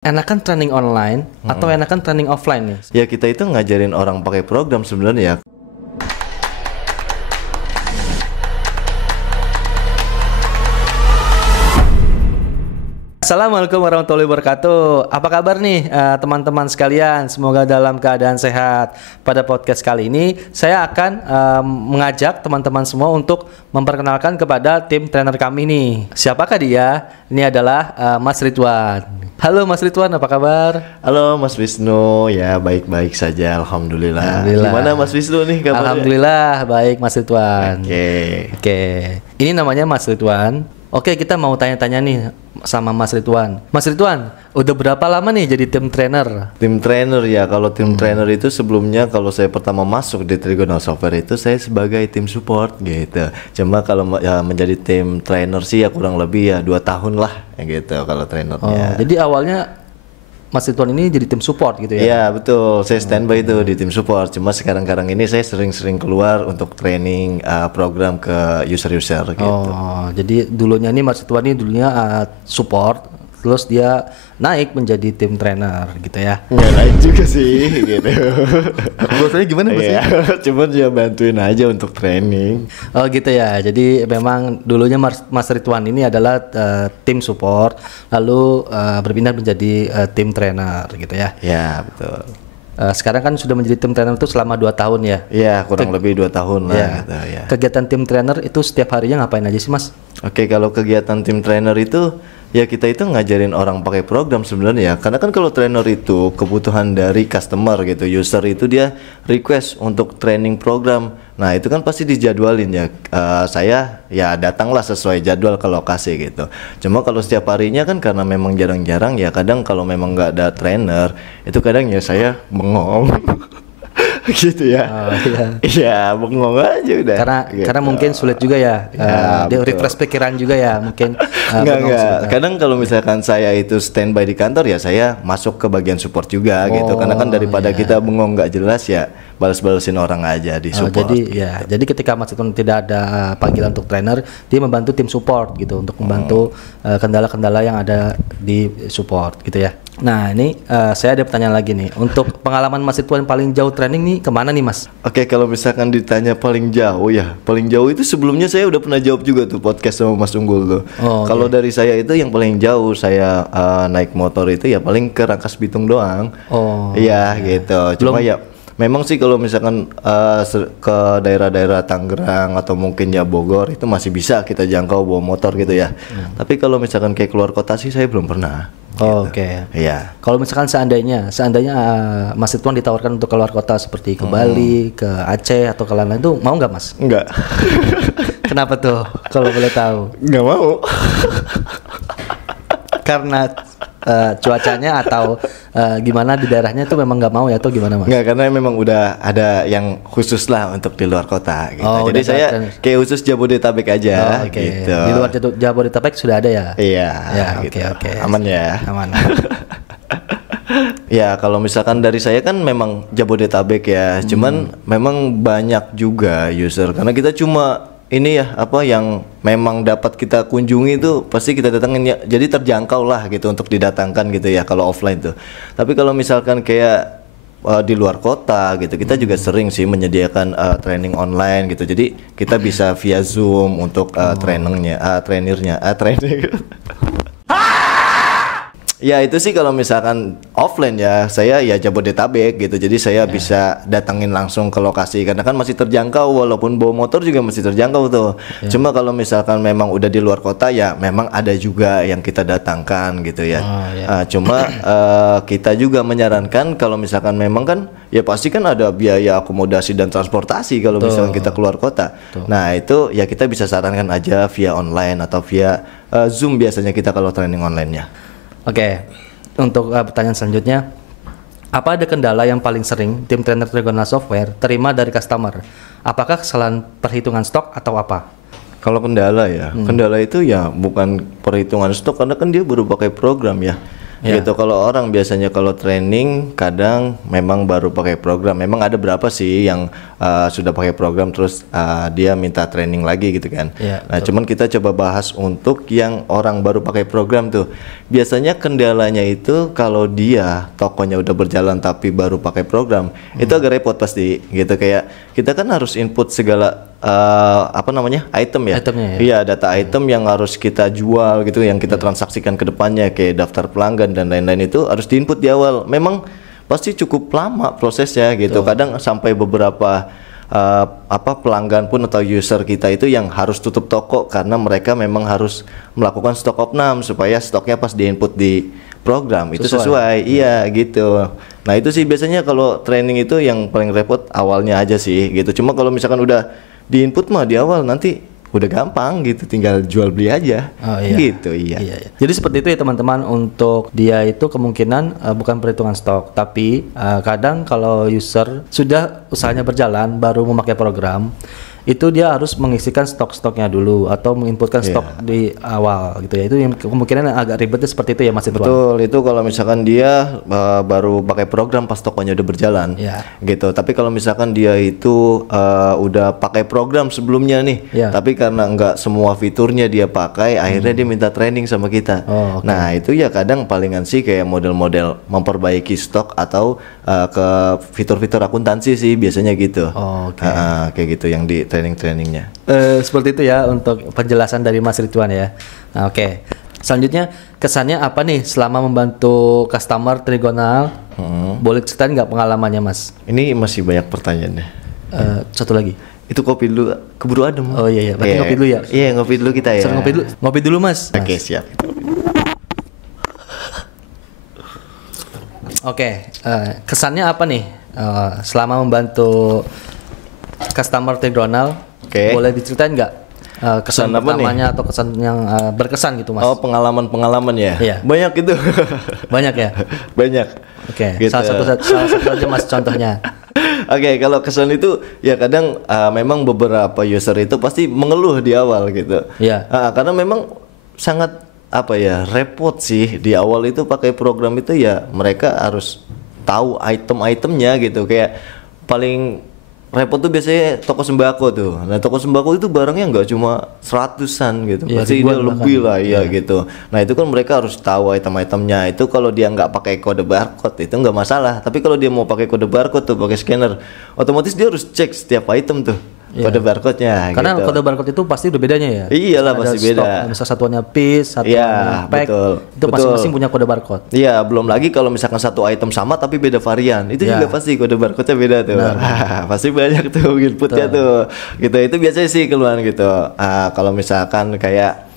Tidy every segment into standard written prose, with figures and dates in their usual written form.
Enakan training online atau enakan training offline nih? Ya kita itu ngajarin orang pakai program sebenarnya ya. Assalamualaikum warahmatullahi wabarakatuh. Apa kabar nih teman-teman sekalian? Semoga dalam keadaan sehat. Pada podcast kali ini saya akan mengajak teman-teman semua untuk memperkenalkan kepada tim trainer kami nih. Siapakah dia? Ini adalah Mas Ridwan. Halo Mas Ridwan, apa kabar? Halo Mas Wisnu, ya baik-baik saja, alhamdulillah. Gimana Mas Wisnu nih kabarnya? Alhamdulillah baik Mas Ridwan. Oke. Ini namanya Mas Ridwan. Oke, kita mau tanya-tanya nih sama Mas Ridwan. Mas Ridwan, udah berapa lama nih jadi tim trainer? Tim trainer ya, kalau tim trainer itu sebelumnya kalau saya pertama masuk di Trigonal Software itu saya sebagai tim support gitu. Cuma kalau ya, menjadi tim trainer sih ya kurang lebih ya 2 tahun lah ya gitu kalau trainernya. Jadi awalnya Mas Ridwan ini jadi tim support gitu ya? Iya betul, saya standby itu di tim support. Cuma sekarang ini saya sering-sering keluar untuk training program ke user-user gitu. Oh, jadi dulunya nih Mas Ridwan ini dulunya support, terus dia naik menjadi tim trainer gitu ya? Nggak naik juga sih gitu. Maksudnya gimana maksudnya? Cuma dia bantuin aja untuk training. Oh gitu ya, jadi memang dulunya Mas Ridwan ini adalah tim support, lalu berpindah menjadi tim trainer gitu ya? Ya betul. Sekarang kan sudah menjadi tim trainer itu selama 2 tahun ya? Iya kurang lebih 2 tahun lah gitu ya. Kegiatan tim trainer itu setiap harinya ngapain aja sih Mas? Oke, kalau kegiatan tim trainer itu ya kita itu ngajarin orang pakai program sebenarnya ya. Karena kan kalau trainer itu kebutuhan dari customer gitu, user itu dia request untuk training program. Nah itu kan pasti dijadwalin ya. Saya ya datanglah sesuai jadwal ke lokasi gitu. Cuma kalau setiap harinya kan karena memang jarang-jarang ya, kadang kalau memang nggak ada trainer itu kadang ya saya bengong. Gitu ya. Iya, bengong aja udah. Karena mungkin sulit juga ya. Dia refresh pikiran juga ya mungkin. Enggak. Kadang kalau misalkan saya itu standby di kantor ya saya masuk ke bagian support juga gitu. Karena kan daripada kita bengong nggak jelas ya balas-balasin orang aja di support. Jadi ketika Mas Ridwan tidak ada panggilan untuk trainer, dia membantu tim support gitu untuk membantu kendala-kendala yang ada di support gitu ya. Nah ini saya ada pertanyaan lagi nih. Untuk pengalaman Mas Ridwan paling jauh training nih kemana nih Mas? Oke, kalau misalkan ditanya paling jauh ya, paling jauh itu sebelumnya saya udah pernah jawab juga tuh podcast sama Mas Unggul tuh. Kalau dari saya itu yang paling jauh saya naik motor itu ya paling ke Rangkas Bitung doang. Iya gitu. Cuma ya memang sih kalau misalkan ke daerah-daerah Tangerang atau mungkin ya Bogor itu masih bisa kita jangkau bawa motor gitu ya. Tapi kalau misalkan kayak keluar kota sih saya belum pernah. Oke. Iya. Kalau misalkan seandainya Mas Ridwan ditawarkan untuk keluar kota seperti ke Bali, ke Aceh atau ke lain-lain itu mau nggak Mas? Enggak. Kenapa tuh? Kalau boleh tahu? Nggak mau. Karena cuacanya atau gimana di daerahnya itu memang nggak mau ya atau gimana Mas? Nggak, karena memang udah ada yang khusus lah untuk di luar kota gitu. Jadi saya kayak khusus Jabodetabek aja gitu. Di luar Jabodetabek sudah ada ya? Iya. Ya, gitu. Oke. Aman ya? Aman. Ya kalau misalkan dari saya kan memang Jabodetabek ya. Cuman memang banyak juga user karena kita cuma ini ya apa yang memang dapat kita kunjungi itu pasti kita datangin ya, jadi terjangkau lah gitu untuk didatangkan gitu ya kalau offline tuh. Tapi kalau misalkan kayak di luar kota gitu kita juga sering sih menyediakan training online gitu, jadi kita bisa via Zoom untuk training. Ya itu sih kalau misalkan offline ya saya ya Jabodetabek gitu, jadi saya bisa datangin langsung ke lokasi karena kan masih terjangkau, walaupun bawa motor juga masih terjangkau tuh. Cuma kalau misalkan memang udah di luar kota ya memang ada juga yang kita datangkan gitu ya. Cuma kita juga menyarankan kalau misalkan memang kan ya pasti kan ada biaya akomodasi dan transportasi kalau misalkan kita keluar kota. Nah itu ya kita bisa sarankan aja via online atau via Zoom biasanya kita kalau training online-nya. Oke, untuk pertanyaan selanjutnya, apa ada kendala yang paling sering tim trainer Trigonal Software terima dari customer? Apakah kesalahan perhitungan stok atau apa? Kalau kendala ya, kendala itu ya bukan perhitungan stok karena kan dia baru pakai program ya. gitu. Kalau orang biasanya kalau training kadang memang baru pakai program. Memang ada berapa sih yang sudah pakai program terus dia minta training lagi gitu kan. Nah, cuman kita coba bahas untuk yang orang baru pakai program tuh. Biasanya kendalanya itu kalau dia tokonya udah berjalan tapi baru pakai program, itu agak repot pasti gitu. Kayak kita kan harus input segala item ya. Iya, data item yang harus kita jual gitu, yang kita transaksikan ke depannya kayak daftar pelanggan dan lain-lain itu harus diinput di awal. Memang pasti cukup lama prosesnya gitu. Kadang sampai beberapa pelanggan pun atau user kita itu yang harus tutup toko karena mereka memang harus melakukan stok opnam supaya stoknya pas diinput di program itu sesuai. Iya gitu. Nah, itu sih biasanya kalau training itu yang paling repot awalnya aja sih gitu. Cuma kalau misalkan udah di input mah di awal nanti udah gampang gitu, tinggal jual beli aja. Gitu. Iya. Jadi seperti itu ya teman-teman, untuk dia itu kemungkinan bukan perhitungan stok, tapi kadang kalau user sudah usahanya berjalan baru memakai program, itu dia harus mengisikan stok-stoknya dulu atau menginputkan stok di awal gitu ya. Itu yang kemungkinan agak ribetnya seperti itu ya Mas Ridwan. Betul, itu kalau misalkan dia baru pakai program pas tokonya udah berjalan gitu. Tapi kalau misalkan dia itu udah pakai program sebelumnya nih, tapi karena nggak semua fiturnya dia pakai, akhirnya dia minta training sama kita. Nah, itu ya kadang palingan sih kayak model-model memperbaiki stok atau ke fitur-fitur akuntansi sih biasanya gitu. Kayak gitu yang di training-trainingnya. Seperti itu ya untuk penjelasan dari Mas Ridwan ya. Nah, selanjutnya kesannya apa nih selama membantu customer Trigonal? Boleh ceritain nggak pengalamannya Mas? Ini masih banyak pertanyaannya. Satu lagi. Itu kopi dulu, keburu adem. Oh iya, berarti ngopi dulu ya? Iya, ngopi dulu kita ya. Ngopi dulu Mas. Oke, siap. Kesannya apa nih selama membantu customer Trigonal? Boleh diceritain nggak kesan pertamanya atau kesan yang berkesan gitu Mas? Pengalaman ya? Iya. Banyak itu. Banyak ya? Banyak. Gitu. Salah satu aja Mas contohnya. Kalau kesan itu ya kadang memang beberapa user itu pasti mengeluh di awal gitu. Karena memang sangat repot sih di awal itu pakai program itu ya, mereka harus tahu item-itemnya gitu. Kayak paling repot tuh biasanya toko sembako tuh. Nah, toko sembako itu barangnya nggak cuma 100-an gitu, pasti dia lebih lah gitu. Nah, itu kan mereka harus tahu item-itemnya. Itu kalau dia nggak pakai kode barcode itu nggak masalah. Tapi kalau dia mau pakai kode barcode tuh, pakai scanner, otomatis dia harus cek setiap item tuh kode barcode-nya. Karena kode barcode itu pasti udah bedanya ya. Iyalah, pasti beda. Misal satuannya piece, satuannya pack, itu masing-masing punya kode barcode. Iya, belum lagi kalau misalkan satu item sama tapi beda varian, itu juga pasti kode barcode-nya beda tuh. Pasti banyak tuh inputnya tuh. Gitu, itu biasanya sih keluhan gitu. Kalau misalkan kayak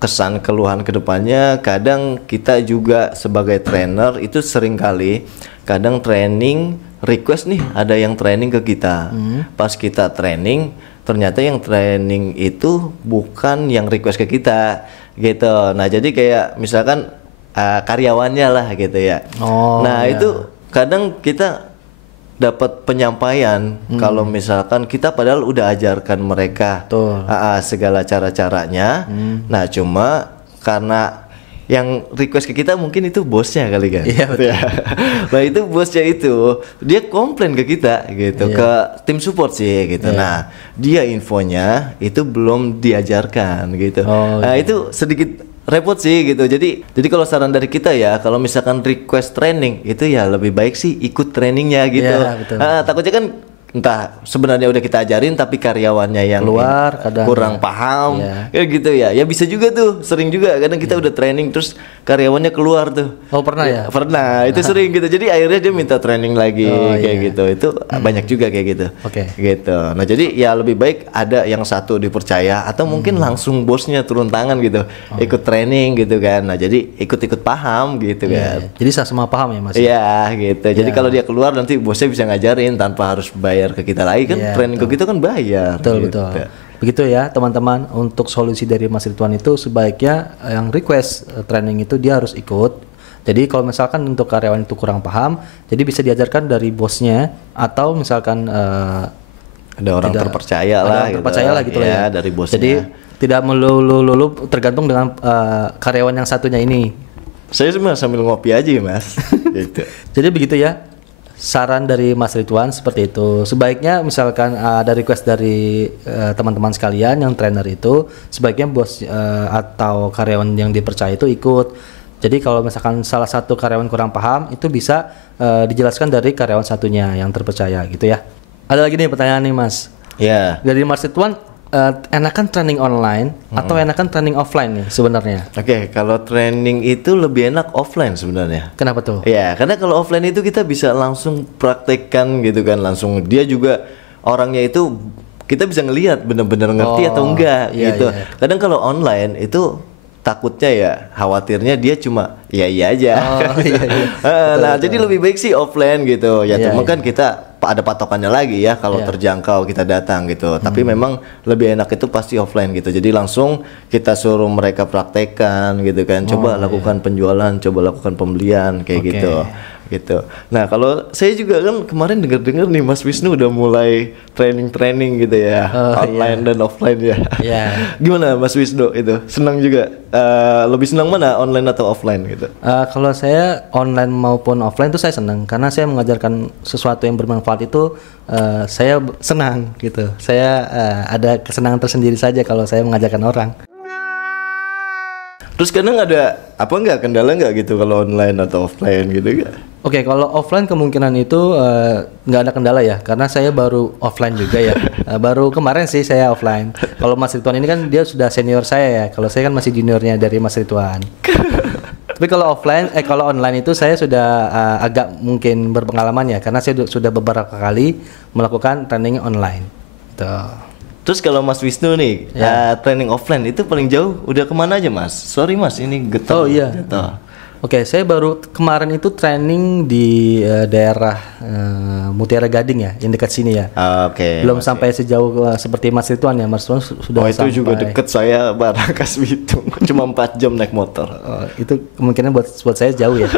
kesan keluhan kedepannya, kadang kita juga sebagai trainer itu sering kali kadang training request nih, ada yang training ke kita. Pas kita training, ternyata yang training itu bukan yang request ke kita gitu. Nah, jadi kayak misalkan karyawannya lah gitu ya. Itu kadang kita dapat penyampaian kalau misalkan kita padahal udah ajarkan mereka segala cara-caranya. Nah, cuma karena yang request ke kita mungkin itu bosnya kali kan. Iya, betul. Nah, itu bosnya itu dia komplain ke kita gitu, ke tim support sih gitu. Nah, dia infonya itu belum diajarkan gitu. Itu sedikit repot sih gitu. Jadi kalau saran dari kita ya, kalau misalkan request training itu ya lebih baik sih ikut trainingnya gitu. Takutnya kan entah sebenarnya udah kita ajarin tapi karyawannya yang keluar kurang paham kayak gitu ya. Ya bisa juga tuh, sering juga kadang kita udah training terus karyawannya keluar tuh. Pernah ya? Pernah, itu sering gitu. Jadi akhirnya dia minta training lagi kayak gitu. Itu banyak juga kayak gitu. Gitu. Nah, jadi ya lebih baik ada yang satu dipercaya atau mungkin langsung bosnya turun tangan gitu. Ikut training gitu kan. Nah, jadi ikut-ikut paham gitu kan. Jadi sama paham ya Mas? Iya gitu. Jadi kalau dia keluar nanti bosnya bisa ngajarin tanpa harus bayar ke kita lagi kan. Training ke kita kan bayar. Betul. Begitu ya teman-teman, untuk solusi dari Mas Ridwan itu sebaiknya yang request training itu dia harus ikut. Jadi kalau misalkan untuk karyawan itu kurang paham, jadi bisa diajarkan dari bosnya atau misalkan ada orang terpercaya lah gitu ya dari bosnya. Jadi tidak melulu tergantung dengan karyawan yang satunya ini. Saya cuma sambil ngopi aja ya, Mas. Gitu. Jadi begitu ya. Saran dari Mas Ridwan seperti itu. Sebaiknya misalkan ada request dari teman-teman sekalian yang trainer itu, sebaiknya bos atau karyawan yang dipercaya itu ikut. Jadi kalau misalkan salah satu karyawan kurang paham, itu bisa dijelaskan dari karyawan satunya yang terpercaya gitu ya. Ada lagi nih pertanyaan nih Mas. Ya. Dari Mas Ridwan, enakan training online atau enakan training offline nih sebenarnya? Oke, kalau training itu lebih enak offline sebenarnya. Kenapa tuh? Ya, karena kalau offline itu kita bisa langsung praktekkan gitu kan, langsung dia juga orangnya itu kita bisa ngelihat benar-benar ngerti atau enggak gitu. Iya. Kadang kalau online itu takutnya ya khawatirnya dia cuma iya aja. Betul. Jadi lebih baik sih offline gitu. Ya Iya, cuma kan kita ada patokannya lagi ya kalau terjangkau kita datang gitu. Tapi memang lebih enak itu pasti offline gitu. Jadi langsung kita suruh mereka praktekkan gitu kan. Coba lakukan penjualan, coba lakukan pembelian kayak gitu. Nah, kalau saya juga kan kemarin dengar nih Mas Wisnu udah mulai training gitu ya, online dan offline ya. Iya. Gimana Mas Wisnu itu? Senang juga? Lebih senang mana online atau offline gitu? Kalau saya online maupun offline itu saya senang karena saya mengajarkan sesuatu yang bermanfaat itu saya senang gitu. Saya ada kesenangan tersendiri saja kalau saya mengajarkan orang. Terus kadang ada kendala nggak gitu kalau online atau offline gitu nggak? Oke, kalau offline kemungkinan itu nggak ada kendala ya, karena saya baru offline juga ya. Baru kemarin sih saya offline. Kalau Mas Ridwan ini kan dia sudah senior saya ya. Kalau saya kan masih juniornya dari Mas Ridwan. Tapi kalau kalau online itu saya sudah agak mungkin berpengalaman ya, karena saya sudah beberapa kali melakukan training online. Tuh. Terus kalau Mas Wisnu nih, training offline itu paling jauh udah kemana aja Mas? Sorry Mas, ini getah. Oh iya. Oke, saya baru kemarin itu training di daerah Mutiara Gading ya, yang dekat sini ya. Oke. Belum sampai sejauh seperti Mas Ridwan ya, Mas Ridwan sudah itu sampai. juga deket saya Barakas Bitung, cuma 4 jam naik motor. Itu kemungkinan buat saya jauh ya.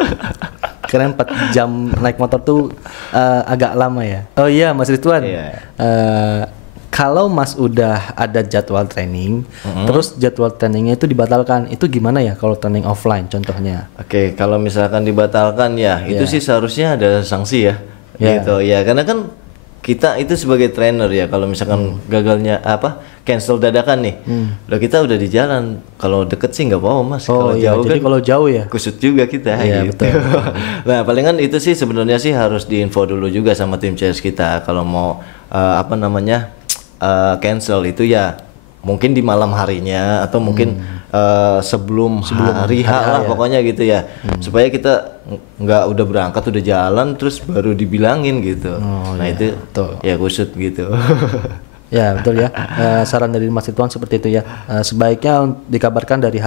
Karena 4 jam naik motor tuh agak lama ya. Oh iya Mas Ridwan. Kalau Mas udah ada jadwal training, terus jadwal trainingnya itu dibatalkan, itu gimana ya kalau training offline contohnya? Oke, kalau misalkan dibatalkan ya, itu sih seharusnya ada sanksi ya, gitu ya. Karena kan kita itu sebagai trainer ya, kalau misalkan gagalnya cancel dadakan nih, kita udah di jalan. Kalau deket sih nggak apa-apa Mas. Kalau jauh jadi kan, kalau jauh ya, kusut juga kita. Iya, gitu. betul. Nah, palingan itu sih sebenarnya sih harus diinfo dulu juga sama tim CS kita kalau mau cancel itu ya mungkin di malam harinya atau mungkin sebelum hari H lah pokoknya gitu ya, supaya kita nggak udah berangkat udah jalan terus baru dibilangin gitu. Itu ya kusut gitu. Ya betul ya. Saran dari Mas Ridwan seperti itu ya. Sebaiknya dikabarkan dari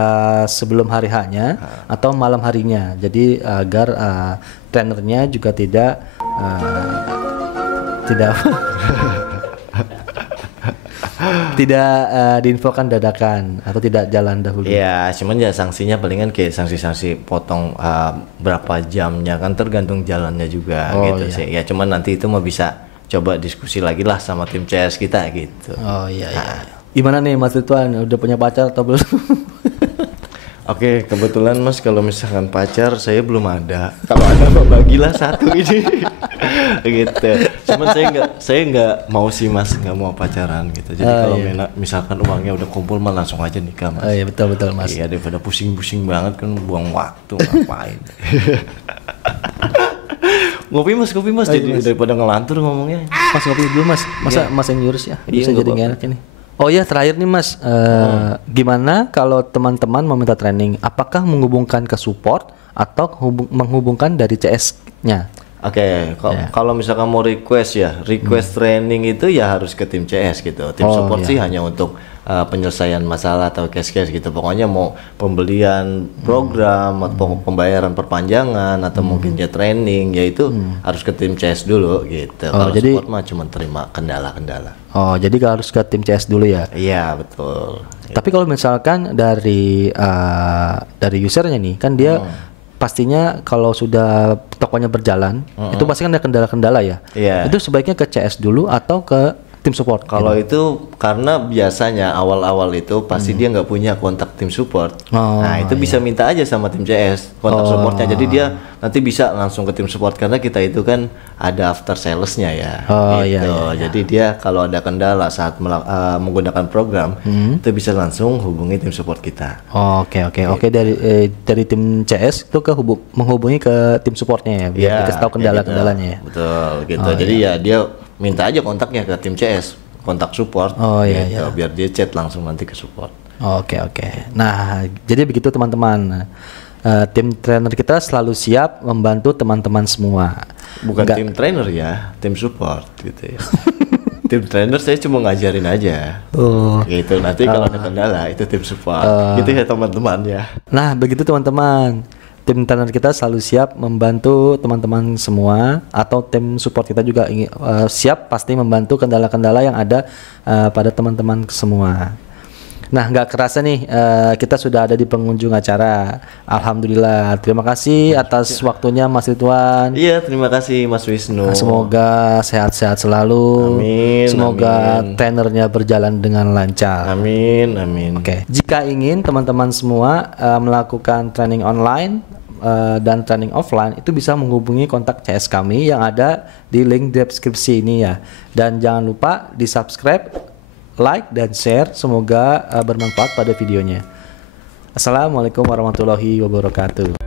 sebelum hari H-nya atau malam harinya. Jadi agar trainernya juga tidak diinfokan dadakan atau tidak jalan dahulu. Iya, cuman ya sanksinya palingan kayak sanksi-sanksi potong berapa jamnya kan tergantung jalannya juga gitu sih. Ya cuman nanti itu mau bisa coba diskusi lagi lah sama tim CS kita gitu. Oh iya. Gimana nih Mas Ridwan, udah punya pacar atau belum? Oke, kebetulan Mas kalau misalkan pacar saya belum ada. Kalau ada bagilah satu ini. Gitu. Cuman saya nggak mau sih Mas, nggak mau pacaran gitu. Jadi kalau misalkan uangnya udah kumpul mah langsung aja nikah Mas. Iya betul Mas. Iya, daripada pusing-pusing banget kan buang waktu ngapain. Ngopi mas jadi daripada ngelantur ngomongnya. Mas ngopi dulu Mas. Masa Mas yang jurus ya? Bisa jadi nggak enak ini. Oh iya, terakhir nih Mas, gimana kalau teman-teman meminta training, apakah menghubungkan ke support atau menghubungkan dari CS-nya? Oke, kalau misalkan mau request training itu ya harus ke tim CS gitu. Tim support sih hanya untuk penyelesaian masalah atau case-case gitu. Pokoknya mau pembelian program atau pembayaran perpanjangan atau mungkin dia training, ya itu harus ke tim CS dulu gitu. Kalau support mah cuma terima kendala-kendala. Oh, jadi harus ke tim CS dulu ya? Iya, betul. Tapi kalau misalkan dari usernya nih, kan dia pastinya kalau sudah tokonya berjalan, itu pasti kan ada kendala-kendala ya. Iya. Itu sebaiknya ke CS dulu atau ke tim support? Kalau itu karena biasanya awal-awal itu pasti dia nggak punya kontak tim support. Nah itu bisa minta aja sama tim CS kontak supportnya. Jadi dia nanti bisa langsung ke tim support karena kita itu kan ada after salesnya ya. Jadi dia kalau ada kendala saat menggunakan program itu bisa langsung hubungi tim support kita. Oke. Dari tim CS itu menghubungi ke tim supportnya ya biar dikasih tahu kendala-kendalanya ya. Betul gitu. Jadi ya dia minta aja kontaknya ke tim CS, kontak support, biar dia chat langsung nanti ke support. Oke. Nah, jadi begitu teman-teman. Tim trainer kita selalu siap membantu teman-teman semua. Bukan tim trainer ya, tim support gitu ya. Tim trainer saya cuma ngajarin aja. Gitu. Nanti kalau ada kendala itu tim support. Gitu ya teman-teman ya. Nah, begitu teman-teman. Tim trainer kita selalu siap membantu teman-teman semua, atau tim support kita juga siap pasti membantu kendala-kendala yang ada pada teman-teman semua. Nah, nggak kerasa nih kita sudah ada di penghujung acara. Alhamdulillah, terima kasih atas waktunya Mas Ridwan. Iya, terima kasih Mas Wisnu. Semoga sehat-sehat selalu. Amin. Semoga trainernya berjalan dengan lancar. Amin. Oke. Jika ingin teman-teman semua melakukan training online dan training offline, itu bisa menghubungi kontak CS kami yang ada di link deskripsi ini ya. Dan jangan lupa di subscribe, like, dan share. Semoga bermanfaat pada videonya. Assalamualaikum warahmatullahi wabarakatuh.